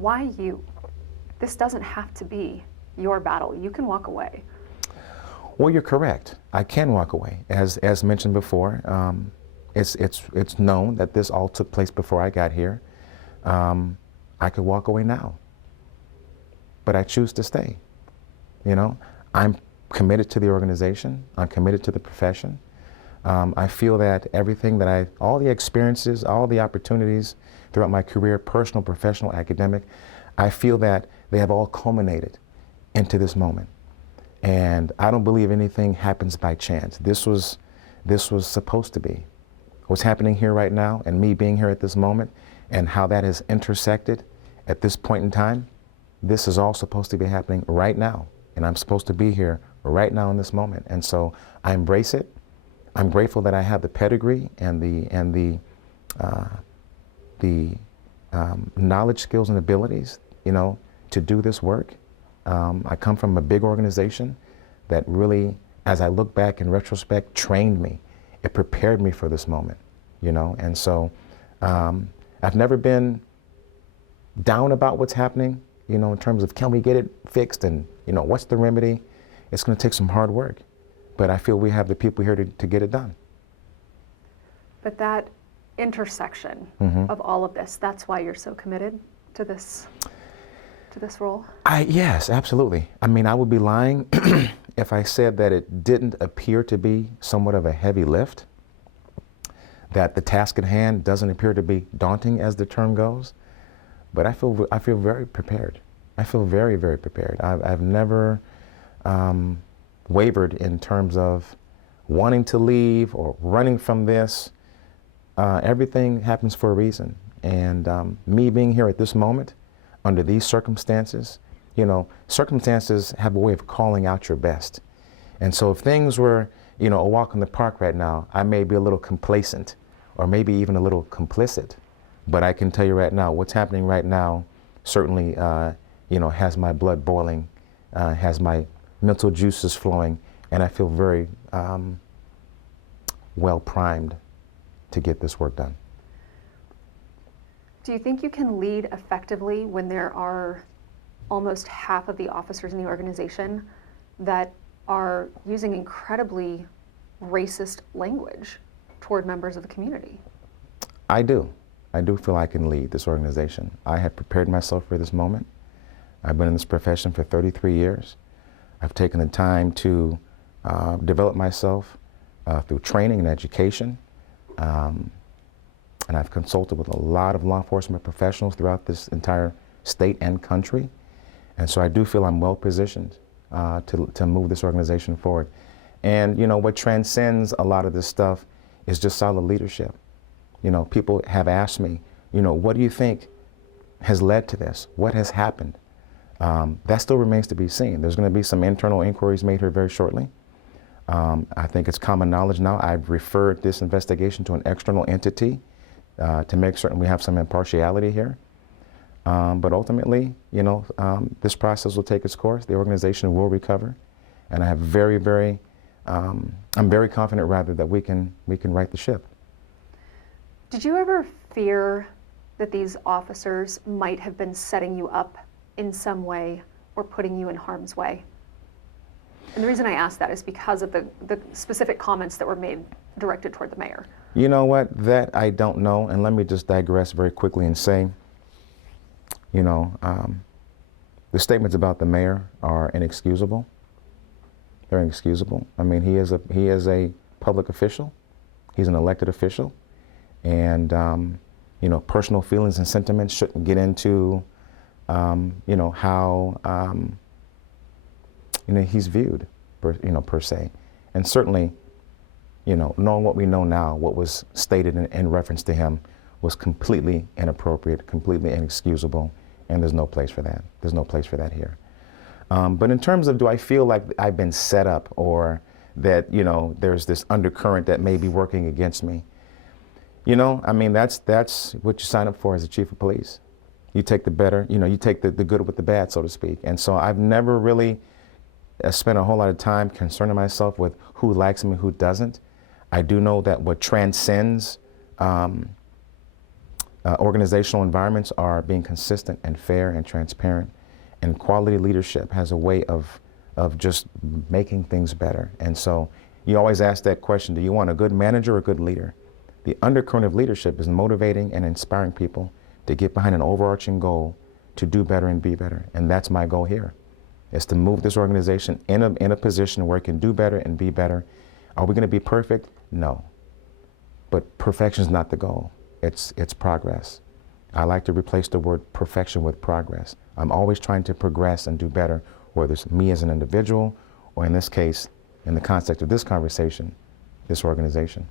Why you? This doesn't have to be your battle. You can walk away. Well, you're correct. I can walk away. As mentioned before, it's known that this all took place before I got here. I could walk away now, but I choose to stay. You know, I'm committed to the organization. I'm committed to the profession. I feel that everything that all the experiences, all the opportunities throughout my career, personal, professional, academic, I feel that they have all culminated into this moment. And I don't believe anything happens by chance. This was supposed to be. What's happening here right now, and me being here at this moment, and how that has intersected at this point in time, this is all supposed to be happening right now. And I'm supposed to be here right now in this moment. And so I embrace it. I'm grateful that I have the pedigree and the knowledge, skills, and abilities, you know, to do this work. I come from a big organization that really, as I look back in retrospect, trained me. It prepared me for this moment, you know. And so I've never been down about what's happening, you know, in terms of can we get it fixed and, you know, what's the remedy? It's going to take some hard work, but I feel we have the people here to get it done. But that intersection of all of this, that's why you're so committed to this role? Yes, absolutely. I mean, I would be lying if I said that it didn't appear to be somewhat of a heavy lift, that the task at hand doesn't appear to be daunting, as the term goes. But I feel very prepared. I feel very, very prepared. I've never wavered in terms of wanting to leave or running from this. Everything happens for a reason. And me being here at this moment, under these circumstances, you know, circumstances have a way of calling out your best. And so if things were, you know, a walk in the park right now, I may be a little complacent or maybe even a little complicit. But I can tell you right now, what's happening right now certainly, you know, has my blood boiling, has my mental juices flowing, and I feel very well primed to get this work done. Do you think you can lead effectively when there are almost half of the officers in the organization that are using incredibly racist language toward members of the community? I do. I do feel I can lead this organization. I have prepared myself for this moment. I've been in this profession for 33 years. I've taken the time to develop myself through training and education. And I've consulted with a lot of law enforcement professionals throughout this entire state and country. And so I do feel I'm well positioned to move this organization forward. And, you know, what transcends a lot of this stuff is just solid leadership. You know, people have asked me, you know, what do you think has led to this? What has happened? That still remains to be seen. There's going to be some internal inquiries made here very shortly. I think it's common knowledge now. I've referred this investigation to an external entity to make certain we have some impartiality here. But ultimately, you know, this process will take its course. The organization will recover. And I have I'm very confident, rather, that we can right the ship. Did you ever fear that these officers might have been setting you up in some way or putting you in harm's way? And the reason I ask that is because of the specific comments that were made directed toward the mayor. You know what? That I don't know. And let me just digress very quickly and say, you know, the statements about the mayor are inexcusable. They're inexcusable. I mean, he is a public official. He's an elected official. And, you know, personal feelings and sentiments shouldn't get into, you know, how, you know, he's viewed, per se. And certainly, you know, knowing what we know now, what was stated in reference to him was completely inappropriate, completely inexcusable, and there's no place for that. There's no place for that here. But in terms of, do I feel like I've been set up, or that, you know, there's this undercurrent that may be working against me? You know, I mean, that's what you sign up for as a chief of police. You take the better, you know, you take the good with the bad, so to speak. And so I've never really spent a whole lot of time concerning myself with who likes me and who doesn't. I do know that what transcends Organizational environments are being consistent and fair and transparent, and quality leadership has a way of just making things better. And so you always ask that question, do you want a good manager or a good leader? The undercurrent of leadership is motivating and inspiring people to get behind an overarching goal to do better and be better. And that's my goal here, is to move this organization in a position where it can do better and be better. Are we going to be perfect? No. But perfection is not the goal. It's progress. I like to replace the word perfection with progress. I'm always trying to progress and do better, whether it's me as an individual or, in this case, in the context of this conversation, this organization.